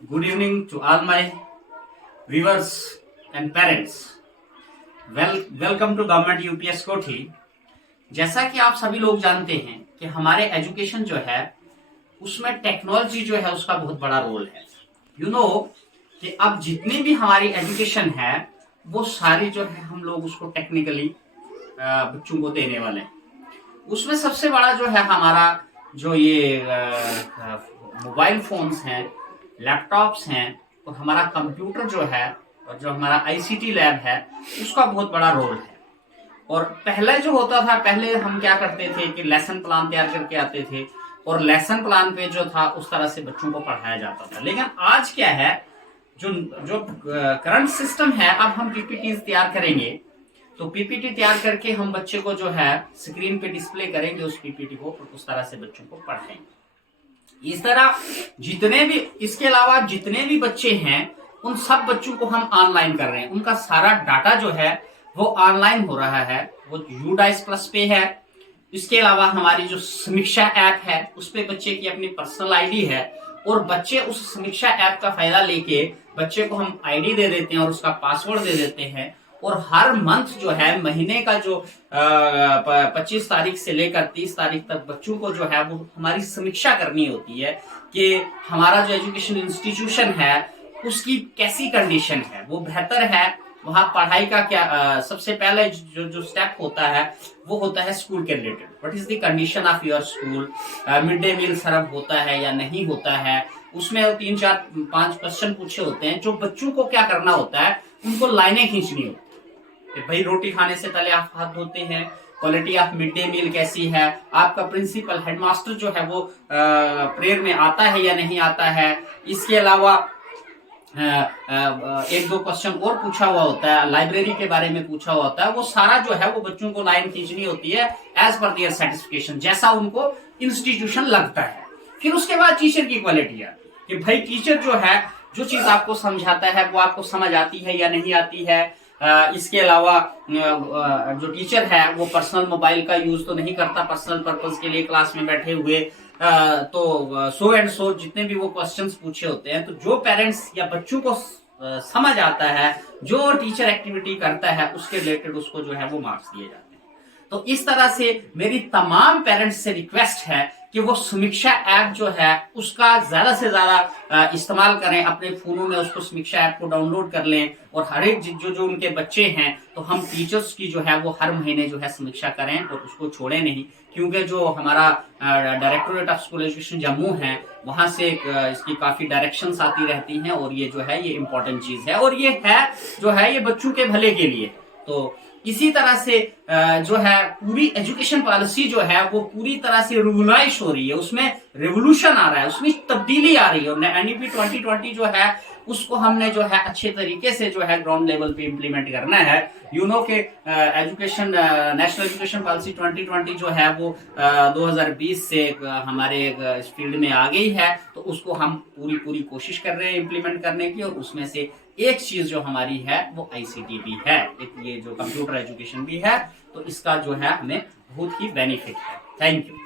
Good evening to all my viewers and parents. Welcome to government UPS कोठी। जैसा कि आप सभी लोग जानते हैं कि हमारे एजुकेशन जो है उसमें टेक्नोलॉजी जो है उसका बहुत बड़ा रोल है। कि अब जितनी भी हमारी एजुकेशन है वो सारी जो है हम लोग उसको टेक्निकली बच्चों को देने वाले हैं। उसमें सबसे बड़ा जो है हमारा जो ये मोबाइल फोन्स हैं, लैपटॉप्स हैं और हमारा कंप्यूटर जो है और जो हमारा आईसीटी लैब है उसका बहुत बड़ा रोल है। और पहले जो होता था, पहले हम क्या करते थे कि लेसन प्लान तैयार करके आते थे और लेसन प्लान पे जो था उस तरह से बच्चों को पढ़ाया जाता था। लेकिन आज क्या है, जो करंट सिस्टम है, अब हम पीपीटी तैयार करेंगे तो पीपीटी तैयार करके हम बच्चे को जो है स्क्रीन पे डिस्प्ले करेंगे उस पीपीटी को और उस तरह से बच्चों को पढ़ाएंगे। इस तरह जितने भी, इसके अलावा जितने भी बच्चे हैं उन सब बच्चों को हम ऑनलाइन कर रहे हैं। उनका सारा डाटा जो है वो ऑनलाइन हो रहा है, वो यूडाइस प्लस पे है। इसके अलावा हमारी जो समीक्षा ऐप है उस पे बच्चे की अपनी पर्सनल आईडी है और बच्चे उस समीक्षा ऐप का फायदा लेके बच्चे को हम आईडी दे देते हैं और उसका पासवर्ड दे देते हैं। और हर मंथ जो है, महीने का जो 25 तारीख से लेकर 30 तारीख तक बच्चों को जो है वो हमारी समीक्षा करनी होती है कि हमारा जो एजुकेशन इंस्टीट्यूशन है उसकी कैसी कंडीशन है, वो बेहतर है, वहां पढ़ाई का क्या सबसे पहले जो स्टेप होता है वो होता है स्कूल के related. What is the condition of your school, mid day meal serve होता है या नहीं होता है। उसमें 3, 4, 5 क्वेश्चन पूछे होते हैं। जो बच्चों को क्या करना होता है, उनको लाइनें खींचनी होती है कि भाई रोटी खाने से पहले आप हाथ धोते हैं, quality of mid day meal कैसी है, आपका प्रिंसिपल हेडमास्टर जो है वो प्रेयर में आता है या नहीं आता है। इसके अलावा 1-2 क्वेश्चन और पूछा हुआ होता है, लाइब्रेरी के बारे में पूछा हुआ होता है। वो सारा जो है वो बच्चों को लाइन खींचनी होती है एज पर देयर सेटिस्फिकेशन, जैसा उनको इंस्टीट्यूशन लगता है। फिर उसके बाद टीचर की क्वालिटी आती है कि भाई टीचर जो है जो चीज आपको समझाता है वो आपको समझ आती है या नहीं आती है। इसके अलावा जो टीचर है वो पर्सनल मोबाइल का यूज तो नहीं करता पर्सनल पर्पस के लिए क्लास में बैठे हुए। तो सो एंड सो जितने भी वो क्वेश्चंस पूछे होते हैं, तो जो पेरेंट्स या बच्चों को समझ आता है, जो टीचर एक्टिविटी करता है उसके रिलेटेड उसको जो है वो मार्क्स दिए जाते हैं। तो इस तरह से मेरी तमाम पेरेंट्स से रिक्वेस्ट है कि वो समीक्षा ऐप जो है उसका ज्यादा से ज्यादा इस्तेमाल करें, अपने फोनों में उसको समीक्षा ऐप को डाउनलोड कर लें। और हर एक जो उनके बच्चे हैं तो हम टीचर्स की जो है वो हर महीने जो है समीक्षा करें और उसको छोड़े नहीं। क्योंकि जो हमारा directorate of school education Jammu है वहां से इसकी काफी डायरेक्शंस आती रहती हैं और ये जो है ये इम्पोर्टेंट चीज है और ये है जो है ये बच्चों के भले के लिए। तो इसी तरह से जो है पूरी एजुकेशन पॉलिसी जो है वो पूरी तरह से रिवोलाइज हो रही है, उसमें रेवोल्यूशन आ रहा है, उसमें तब्दीली आ रही है। और एनईपी 2020 जो है उसको हमने जो है अच्छे तरीके से जो है ग्राउंड लेवल पे इम्प्लीमेंट करना है। के एजुकेशन नेशनल एजुकेशन पॉलिसी 2020 जो है वो 2020 से हमारे इस फील्ड में आ गई है। तो उसको हम पूरी कोशिश कर रहे हैं इम्प्लीमेंट करने की। और उसमें से एक चीज जो हमारी है वो आईसीटी भी है, एक ये जो कंप्यूटर एजुकेशन भी है। तो इसका जो है हमें बहुत ही बेनिफिट है। Thank you.